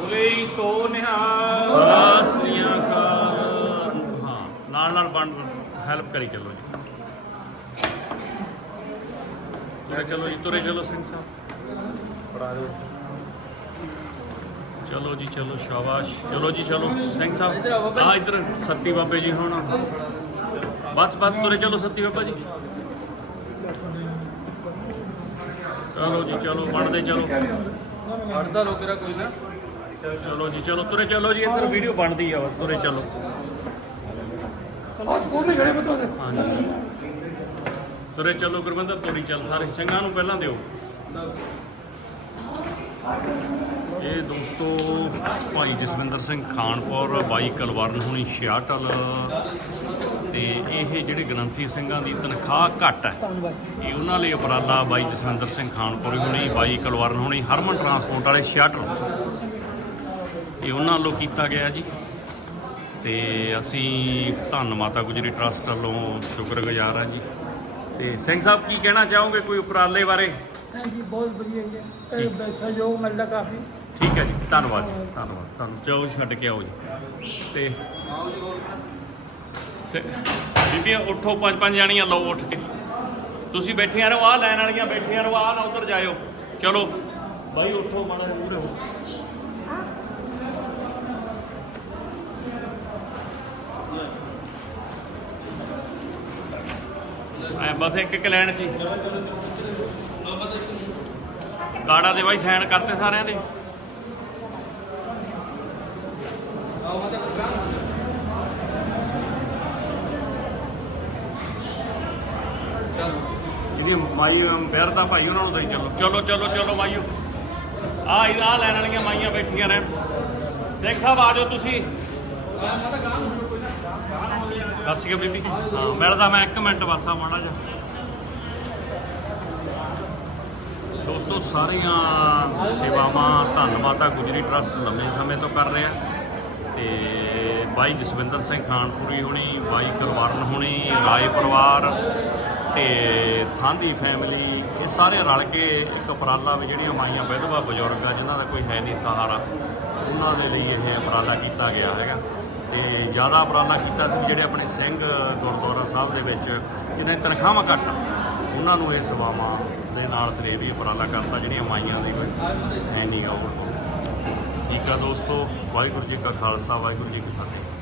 ਬੋਲੇ ਸੋ ਨਿਹਾਲ। ਸਤਿ ਸ੍ਰੀ ਅਕਾਲ। ਹਾਂ ਨਾਲ ਨਾਲ ਬਣ ਹੈਲਪ ਕਰੀ ਚੱਲੋ ਜੀ। ਤੁਰੇ ਚਲੋ ਜੀ ਤੁਰੇ ਚਲੋ ਸਿੰਘ ਸਾਹਿਬ। ਫੜਾ ਦਿਓ। ਚਲੋ ਜੀ ਚਲੋ ਸ਼ਾਬਾਸ਼। ਚਲੋ ਜੀ ਚਲੋ ਸਿੰਘ ਸਾਹਿਬ। ਆ ਇੱਧਰ ਸੱਤੀ ਬਾਬੇ ਜੀ ਹੁਣ। ਬਸ ਬਸ ਤੁਰੇ ਚਲੋ ਸੱਤੀ ਬਾਬਾ ਜੀ। ਚਲੋ ਜੀ ਚਲੋ ਬਣਦੇ ਚਲੋ। ਫੜਦਾ ਲੋ ਕਿਰਾ ਕੋਈ ਨਾ। ਚਲੋ ਜੀ ਚਲੋ ਤੁਰੇ ਚਲੋ ਜੀ ਇੱਧਰ ਵੀਡੀਓ ਬਣਦੀ ਆ ਬਸ ਤੁਰੇ ਚਲੋ। ਹਾਂਜੀ। ਤੁਰੇ ਚਲੋ ਗੁਰਵਿੰਦਰ ਤੁਰੀ ਚੱਲ ਸਾਰੇ ਸਿੰਘਾਂ ਨੂੰ ਪਹਿਲਾਂ ਦਿਓ। ਇਹ ਦੋਸਤੋ ਭਾਈ ਜਸਵਿੰਦਰ ਸਿੰਘ ਖਾਨਪੁਰ ਬਾਈ ਕਲਵਰਨ ਹੁਣੀ ਛਿਆਟਲ ਤੇ ਇਹ ਜਿਹੜੇ ਗ੍ਰੰਥੀ ਸਿੰਘਾਂ ਦੀ ਤਨਖਾਹ ਘੱਟ ਹੈ। ਇਹ ਉਹਨਾਂ ਲਈ ਉਪਰਾਲਾ ਬਾਈ ਜਸਵਿੰਦਰ ਸਿੰਘ ਖਾਨਪੁਰ ਹੁਣੀ ਬਾਈ ਕਲਵਰਨ ਹੁਣੀ ਹਰਮਨ ਟਰਾਂਸਪੋਰਟ ਵਾਲੇ ਛਿਆਟਲ ਇਹ ਉਹਨਾਂ ਵੱਲੋਂ ਕੀਤਾ ਗਿਆ ਜੀ। ਤੇ ਅਸੀਂ ਧੰਨ ਮਾਤਾ ਗੁਜਰੀ ਟਰਸਟ ਵੱਲੋਂ ਸ਼ੁਕਰਗੁਜ਼ਾਰ ਹਾਂ ਜੀ। ਤੇ ਸਿੰਘ ਸਾਹਿਬ ਕੀ ਕਹਿਣਾ ਚਾਹੋਗੇ ਕੋਈ ਉਪਰਾਲੇ ਬਾਰੇ? ਹਾਂਜੀ ਬਹੁਤ ਵਧੀਆ ਜੀ। ਇਹ ਸਹਿਯੋਗ ਮਿਲਦਾ ਕਾਫੀ। ਠੀਕ ਹੈ ਜੀ ਧੰਨਵਾਦ ਜੀ ਧੰਨਵਾਦ। ਤੁਹਾਨੂੰ ਜਾਓ ਛੱਡ ਕੇ ਆਓ ਜੀ। ਤੇ ਬੀਬੀਆਂ ਉੱਠੋ ਪੰਜ ਪੰਜ ਜਾਣੀਆਂ ਲਓ ਉੱਠ ਕੇ। ਤੁਸੀਂ ਬੈਠੀਆਂ ਰਹੋ ਆ ਲੈਣ ਵਾਲੀਆਂ ਬੈਠੀਆਂ ਰਹੋ ਆ ਨਾ ਉਧਰ ਜਾਇਓ। ਚਲੋ। ਬਾਈ ਉੱਠੋ ਮਾੜਾ ਮੂਹਰੇ ਹੋ ਐ ਬਸ ਇੱਕ ਇੱਕ ਲੈਣ ਚ ਹੀ। ਗਾੜਾ ਦੇ ਬਾਈ ਸਾਈਨ ਕਰਤੇ ਸਾਰਿਆਂ ਦੇ। ਇਹਦੀ ਮਾਈ ਬਿਰ ਦਾ ਭਾਈ ਉਹਨਾਂ ਨੂੰ ਦੇਈ ਚੱਲੋ। ਚਲੋ ਚਲੋ ਚਲੋ ਮਾਈਓ ਆ ਆ ਲੈਣ ਵਾਲੀਆਂ ਮਾਈਆਂ ਬੈਠੀਆਂ ਰਹਿਣ। ਸਿੰਘ ਸਾਹਿਬ ਆ ਜਾਓ ਤੁਸੀਂ। ਸਤਿ ਸ਼੍ਰੀ ਅਕਾਲ ਬੀਬੀ ਹਾਂ ਮਿਲਦਾ ਮੈਂ 1 ਮਿੰਟ ਵਾਸਾ ਮਾੜਾ ਜਿਹਾ। ਦੋਸਤੋ, ਸਾਰੀਆਂ ਸੇਵਾਵਾਂ, ਧੰਨਵਾਦ ਆ ਗੁਜਰੀ ਟਰਸਟ ਲੰਮੇ ਸਮੇਂ ਤੋਂ ਕਰ ਰਿਹਾ। ਤੇ ਬਾਈ ਜਸਵਿੰਦਰ ਸਿੰਘ ਖਾਨਪੁਰੀ ਹੋਣੀ, ਬਾਈ ਕੁਲਵਰਨ ਹੋਣੀ, ਰਾਏ ਪਰਿਵਾਰ ਤੇ ਥਾਂਦੀ ਫੈਮਿਲੀ ਇਹ ਸਾਰੇ ਰਲ ਕੇ ਇੱਕ ਉਪਰਾਲਾ ਵੀ ਜਿਹੜੀਆਂ ਮਾਈਆਂ ਵਿਧਵਾ ਬਜ਼ੁਰਗ ਆ ਜਿਨ੍ਹਾਂ ਦਾ ਕੋਈ ਹੈ ਨਹੀਂ ਸਹਾਰਾ, ਉਹਨਾਂ ਦੇ ਲਈ ਇਹ ਉਪਰਾਲਾ ਕੀਤਾ ਗਿਆ ਹੈਗਾ। ਜ਼ਿਆਦਾ ਉਪਰਾਲਾ ਕੀਤਾ ਸੀ ਜਿਹੜੇ ਆਪਣੇ ਸਿੰਘ ਗੁਰਦੁਆਰਾ ਸਾਹਿਬ ਦੇ ਵਿੱਚ ਜਿਨ੍ਹਾਂ ਦੀ ਤਨਖਾਹਾਂ ਘੱਟ ਆ, ਉਹਨਾਂ ਨੂੰ ਇਹ ਸੇਵਾਵਾਂ ਦੇ ਨਾਲ ਫਿਰ ਇਹ ਵੀ ਉਪਰਾਲਾ ਕਰਤਾ ਜਿਹੜੀਆਂ ਮਾਈਆਂ ਦੀ ਕੋਈ ਹੈ ਨਹੀਂ ਗਾ ਉਹ। ਠੀਕ ਆ ਦੋਸਤੋ ਵਾਹਿਗੁਰੂ ਜੀ ਕਾ ਖਾਲਸਾ ਵਾਹਿਗੁਰੂ ਜੀ ਕੀ ਫਤਿਹ।